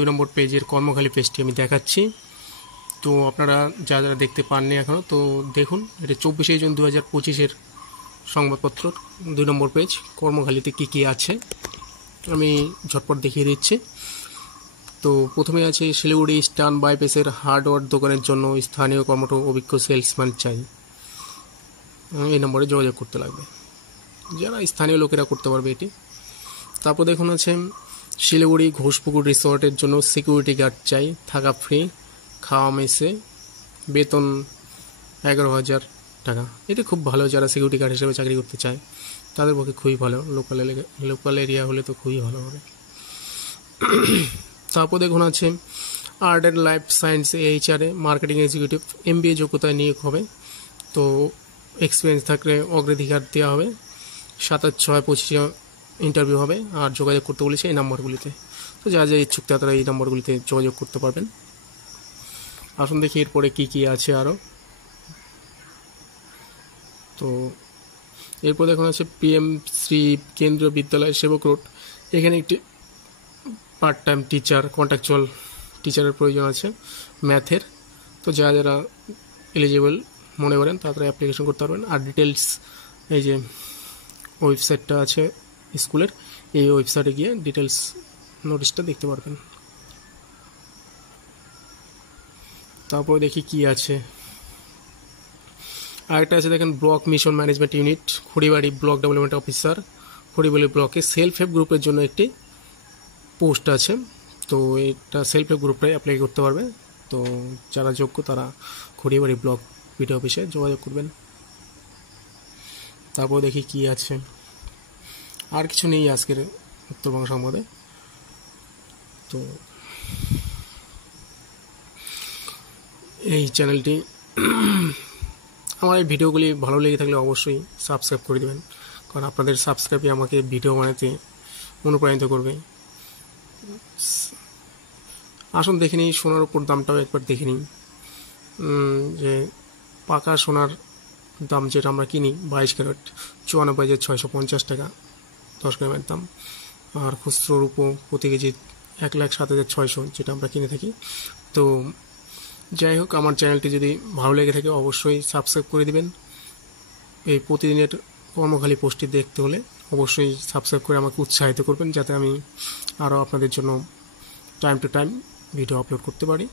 দুই নম্বর পেজের কর্মখালী পেজটি আমি দেখাচ্ছি। তো আপনারা যারা দেখতে পাননি এখনও, তো দেখুন, এটা 24 জুন 2025 সংবাদপত্র 2 নম্বর পেজ। কর্মখালীতে কী কী আছে আমি ঝটপট দেখিয়ে দিচ্ছি। তো প্রথমে আছে শিলিগুড়ি স্টান বাইপাসের হার্ডওয়্যার দোকানের জন্য স্থানীয় কর্মঠ অভিজ্ঞ সেলসম্যান চাই। এই নম্বরে যোগাযোগ করতে লাগবে, যারা স্থানীয় লোকেরা করতে পারবে এটি। তারপর দেখুন আছে শিলিগুড়ি ঘোষপুকুর রিসর্টের জন্য সিকিউরিটি গার্ড চাই, থাকা ফ্রি, খাওয়া মেসে, বেতন 11,000 টাকা। এটি খুব ভালো, যারা সিকিউরিটি গার্ড হিসেবে চাকরি করতে চায় তাদের পক্ষে খুবই ভালো। লোকাল এরিয়া হলে তো খুবই ভালো হবে। তারপর দেখুন আছে আর্ট অ্যান্ড লাইফ সায়েন্স এইচআরে মার্কেটিং এক্সিকিউটিভ, MBA যোগ্যতায় নিয়োগ হবে। তো এক্সপিরিয়েন্স থাকলে অগ্রাধিকার দেওয়া হবে। 27/6/25 ইন্টারভিউ হবে, আর যোগাযোগ করতে বলেছে এই নাম্বারগুলিতে। তো যা যা ইচ্ছুক তারা এই নাম্বারগুলিতে যোগাযোগ করতে পারবেন। আসুন দেখি এরপরে কী কী আছে আরও। তো এরপর দেখুন আছে PM শ্রী কেন্দ্রীয় বিদ্যালয় সেবক রোড, এখানে একটি পার্ট টাইম টিচার, কন্ট্রাকচুয়াল টিচারের প্রয়োজন আছে ম্যাথের। তো যারা এলিজিবল মনে করেন তারা অ্যাপ্লিকেশন করতে পারবেন। আর ডিটেলস এই যে ওয়েবসাইটটা আছে স্কুলের, এই ওয়েবসাইটে গিয়ে ডিটেলস নোটিশটা দেখতে পারবেন। তারপরে দেখি কি আছে। আরেকটা আছে দেখেন, block mission management unit, Kharibari block development officer, Kharibari ব্লকে সেলফ হেল্প গ্রুপের জন্য একটি পোস্ট আছে। তো এটা সেলফ হেল্প গ্রুপটাই অ্যাপ্লাই করতে পারবে। তো যারা যোগ্য তারা খড়িবাড়ি ব্লক পিডি অফিসে যোগাযোগ করবেন। তারপর দেখি কি আছে। আর কিছু নেই আজকের উত্তরবঙ্গ সংবাদে। তো এই চ্যানেলটি, আমার এই ভিডিওগুলি ভালো লেগে থাকলে অবশ্যই সাবস্ক্রাইব করে দেবেন, কারণ আপনাদের সাবস্ক্রাইবই আমাকে ভিডিও বানাতে অনুপ্রাণিত করবে। আসুন দেখে নিই সোনার উপর দামটাও একবার দেখে নিই। যে পাকা সোনার দাম যেটা আমরা কিনি 22 ক্যারেট 54,650 টাকা 10 গ্রামের দাম। আর খুচরো রূপো প্রতি কেজি 1,07,600 যেটা আমরা কিনে থাকি। তো যাই হোক, আমার চ্যানেলটি যদি ভালো লেগে থাকে অবশ্যই সাবস্ক্রাইব করে দিবেন। এই প্রতিদিনের কর্মখালী পোস্টটি দেখতে হলে অবশ্যই সাবস্ক্রাইব করে আমাকে উৎসাহিত করবেন, যাতে আমি আরও আপনাদের জন্য time to time video upload করতে পারি।